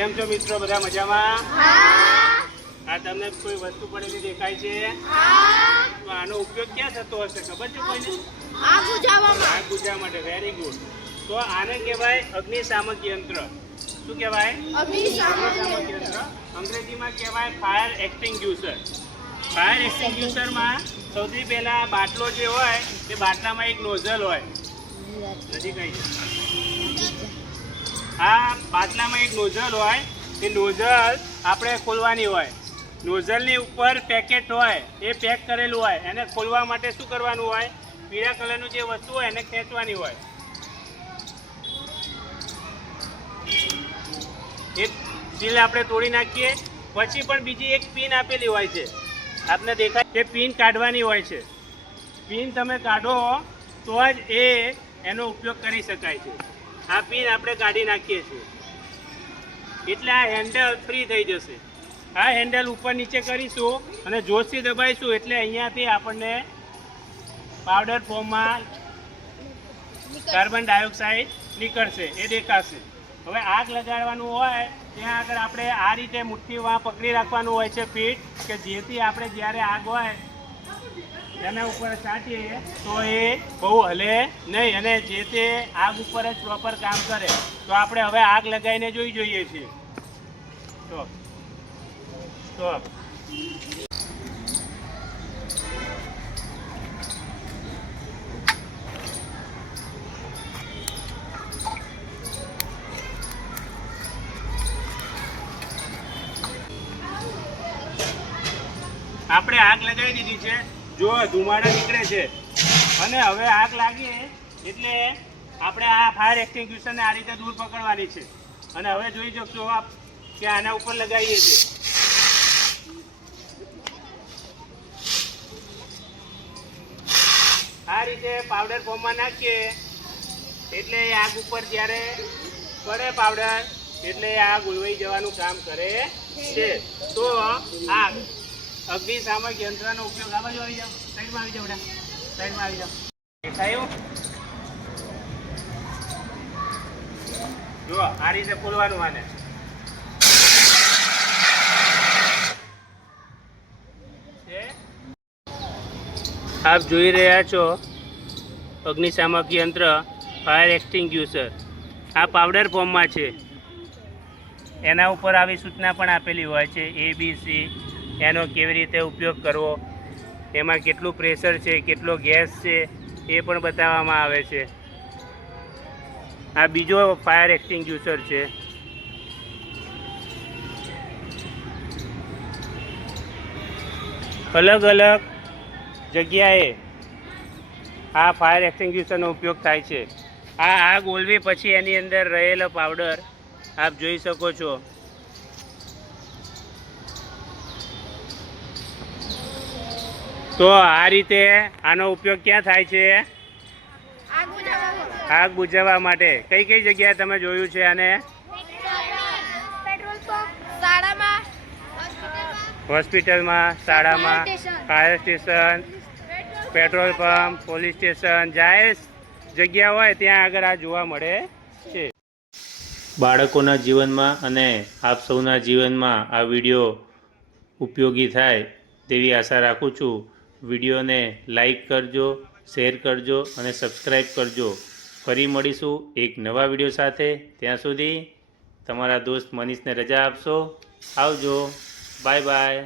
કેમ છો મિત્રો? બધા મજામાં? આ તમને કોઈ વસ્તુ પડેલી દેખાય છે? તો આનો ઉપયોગ ક્યાં થતો હશે ખબર છે કોઈને? આગ બુઝાવવા માટે. Very good. તો આને કહેવાય અગ્નિશામક યંત્ર. શું કહેવાય? અગ્નિશામક યંત્ર. અંગ્રેજીમાં કહેવાય ફાયર એક્સટિંગ્યુશર. ફાયર એક્સટિંગ્યુશરમાં સૌથી પહેલા બાટલો જે હોય એ બાટલામાં એક નોઝલ હોય. નજીક આવી છે. આ બાટલામાં એક નોઝલ હોય. એ નોઝલ આપણે ખોલવાની હોય. નોઝલની ઉપર પેકેટ હોય, એ પેક કરેલું હોય. એને ખોલવા માટે શું કરવાનું હોય? પીળા કલરનું જે વસ્તુ હોય એને ખેંચવાની હોય. એક સીલ આપણે તોડી નાખીએ. પછી પણ બીજી એક પિન આપેલી હોય છે, આપને દેખાય એ પિન કાઢવાની હોય છે. પિન તમે કાઢો તો જ એનો ઉપયોગ કરી શકાય છે. આ પિન આપણે કાઢી નાખીએ છીએ એટલે આ હેન્ડલ ફ્રી થઈ જશે. આ હેન્ડલ ઉપર નીચે કરીશું અને જોરથી દબાઈશું એટલે અહીંયાથી આપણને પાવડર ફોર્મમાં કાર્બન ડાયોક્સાઇડ નીકળશે, એ દેખાશે. હવે આગ લગાડવાનું હોય ત્યાં આગળ આપણે આ રીતે મુઠ્ઠીમાં પકડી રાખવાનું હોય છે ફીટ, કે જેથી આપણે જ્યારે આગ હોય એના ઉપર છાંટીએ તો એ બહુ હલે નહીં અને જે તે આગ ઉપર જ પ્રોપર કામ કરે. તો આપણે હવે આગ લગાવીને જોઈ જોઈએ છીએ. તો આપણે આગ લગાવી દીધી છે. જો ધુમાડા નીકળે છે અને હવે આગ લાગી એટલે આપણે આ ફાયર એક્સટિંગ્યુશરને આ રીતે દૂર પકડવાની છે. અને હવે જોઈ શકશો કે આના ઉપર લગાવીએ છીએ. આ રીતે પાવડર ફોર્મમાં નાખીએ એટલે આગ ઉપર જ્યારે પડે પાવડર એટલે આગ ઉલવાઈ જવાનું કામ કરે છે. તો આગ અગ્નિશામક યંત્રનો ઉપયોગ આ બાજુ આવી જાઓ, સાઈડમાં આવી જાઓ, બેટા સાઈડમાં આવી જાઓ. દેખાયું? જો આ રીતે ખોલવાનું આને. આપ જોઈ રહ્યા છો અગ્નિશામક યંત્ર ફાયર એક્સટિંગ્યુશર. આ પાવડર ફોર્મમાં છે. એના ઉપર આવી સૂચના પણ આપેલી હોય છે, ABC. એનો કેવી રીતે ઉપયોગ કરવો, એમાં કેટલું પ્રેશર છે, કેટલો ગેસ છે, એ પણ બતાવવામાં આવે છે. આ બીજો ફાયર એક્સટિંગ્યુશર છે. અલગ અલગ જગ્યાએ આ ફાયર એક્સટિંગ્યુશરનો ઉપયોગ થાય છે. આ આગ ઓલવી પછી એની અંદર રહેલો પાવડર આપ જોઈ શકો છો. તો આ રીતે આનો ઉપયોગ ક્યાં થાય છે? આગ બુઝાવવા માટે. કઈ કઈ જગ્યાએ તમે જોયું છે આને? હોસ્પિટલમાં, શાળામાં, fire station, petrol pump, police station, જાહેર જગ્યા હોય ત્યાં આગળ આ જોવા મળે છે. બાળકોના જીવનમાં અને આપ સૌના જીવનમાં આ વિડીયો ઉપયોગી થાય તેવી આશા રાખું છું. વિડીયોને લાઈક કરજો, શેર કરજો અને સબસ્ક્રાઈબ કરજો. ફરી મળીશું એક નવા વિડીયો સાથે. ત્યાં સુધી તમારા દોસ્ત મનીષને રજા આપશો. આવજો. Bye bye.